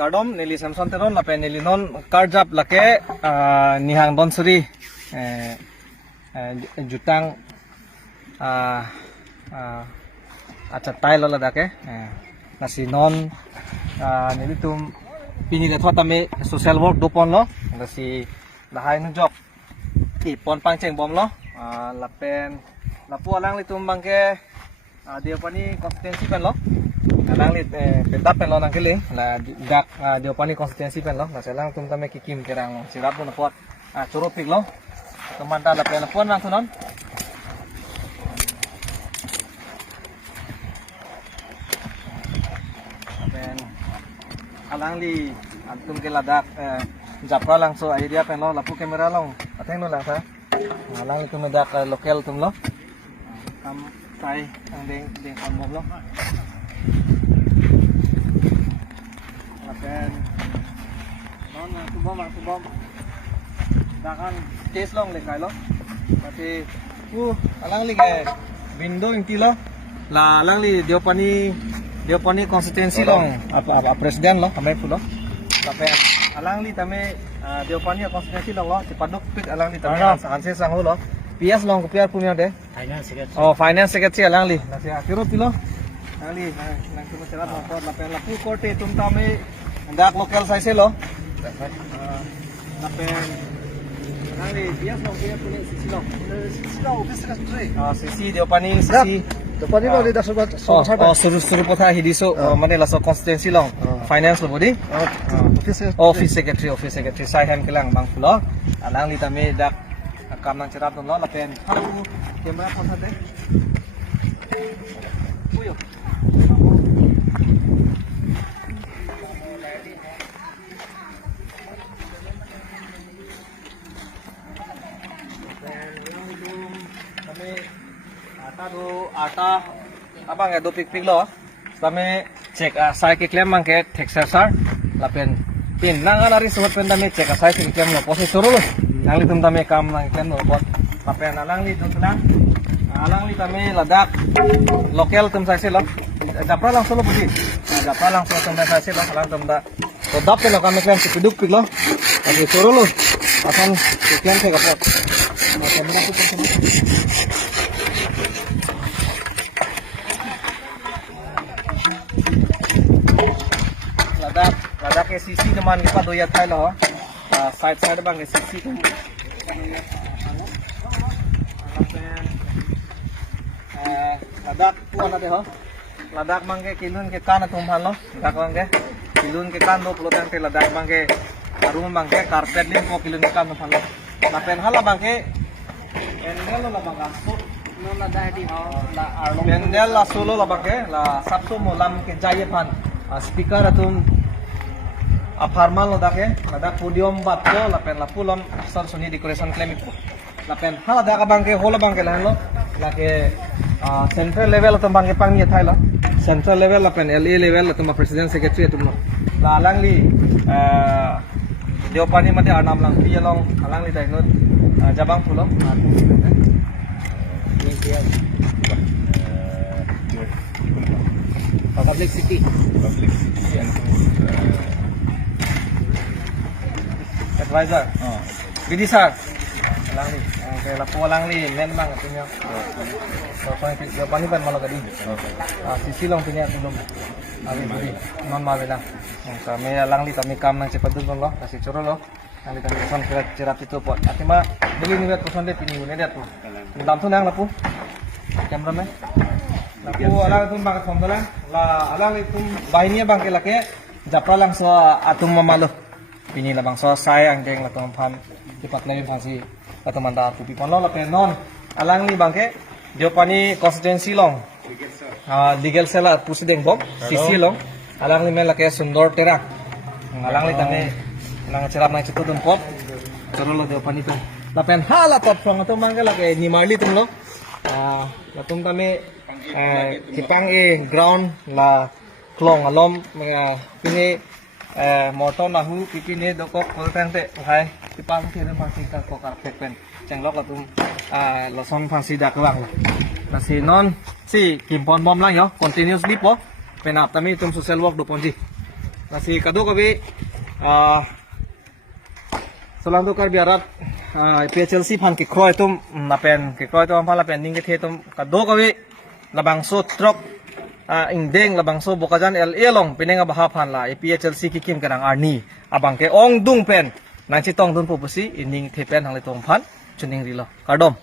kardom nili samson teron lape nili non karjap lake nihang don suri jutang acha tailo la dake nasi non nili tum pini gatwa tame social work dopon lo nasi lahai nu jok ti pon pangcheng bom lo lapen lapu alang litum bangke dia pani konsistensi pen lo alang lit pedap pen lo nang keling la dak dia pani konsistensi pen lo na selang tum tame kikim kerang sirap pun pot curupik lo teman ta lapen pon nang sunon lapen alang li antum ke ladak japra lang so idea pen lo lapu kamera long ateng no lang sa alang tum dak lokal tum lo kam tay ang ding kon mom lo lapen non tubom dakan taste long le kai lo tapi alang li ke window inti lo la alang li dia pani konsistensi long apa presiden lo amai pulo tapi alang li tame dia pani konsistensi long lo sipaduk pik alang li tame anse sang lo PS long kopiar punya deh finance secretary alang li nasi akiro pilo alang li nang tumo serat mo pot lapen lapu korte tum tame ndak lokal size lo lapen alang li PS long kopiar punya sisi lo office secretary sisi dia pani sisi Depan ini boleh dah sobat suruh potah hidiso mana lah so konsistensi long finance lo bodi office secretary saya kan kelang bang pulo alang li tame dak kam nang cerap lo lapen halu kamera pasat deh puyo आता abang ya do pik lo tame cek sai ke claim mang ke texture sar lapen pin nang alari sobat pen tame cek sai ke claim lo pose suru lo nang li tum tame kam nang claim lo bot lapen alang li tum tenang alang li tame ladak lokal tum sai lo japra lang solo budi japra lang solo tum sai lo alang tum da to dap ke lo kam claim piduk pik lo tapi suru lo asan claim ke kapot macam mana tu pun ladak ke sisi teman kita doya thai lo side bang ke sisi tu ladak puan ade ho ladak mangke kilun ke kan atum han lo ladak mangke kilun ke kan lo pelotang te ladak mangke room mangke carpet lim ko kilun ke kan lo han lo lapen hala bangke endel lo bangka so no ladak di ho la arlo endel la solo la bangke la sabso molam ke jaye pan speaker atum aparmal lo dake ladak podium batko lapen lapulon sar suni decoration claim ipo lapen hala daka bangke hola bangke lan lo lake central level atum bangke pangni thai lo central level lapen LA level atum president secretary atum lo la alang li diopani mate anam lang pialong alang li tainut jabang pulo public city advisor Bidi sir alang li kay lapu alang li men bang punya so pani pan malo kadi sisi long punya tulong abi budi non ma bela kami alang li kami kam nang cepat dulu lo kasih curo lo nanti kami son cerat itu pot atima beli ni bet kosan de pini ne dia tu dam tu nang lapu cameraman lapu alang tu bang kom dalang la alang li tum bahinya bang ke lake japra lang so atum mamalo pini labang so saya ang geng latung pan cepat lagi pasti atau manda tupi pon lo lapen non alang ni bangke dia pani konsistensi long legal sela pusideng bom sisi long alang ni mela ke sundor terak alang ni tane nang cerap nang cetu pop coro lo dia pani tu lapen hala top song atau mangke lake ni marli tum lo latung tame kipang ground la klong alom pini motor nahu pipine dokok koltang te hai tipang tiren pasti ka kokar pekpen cenglok latung losong pasti dak wang nasi non si kimpon bom lang yo continuously po penap tami tum social work do ponji nasi kado kabi solang tu kar biarat PHLC pan ke kroy tum napen ke kroy tum pala pen ning ke the tum kado kabi labang so truk ingdeng labang so bokajan elong pinenga baha pan la PHLC kikim kanang arni abang ke ong dung pen nang chi tong dun pupusi ining the pen hang le tong pan chuning rilo kardom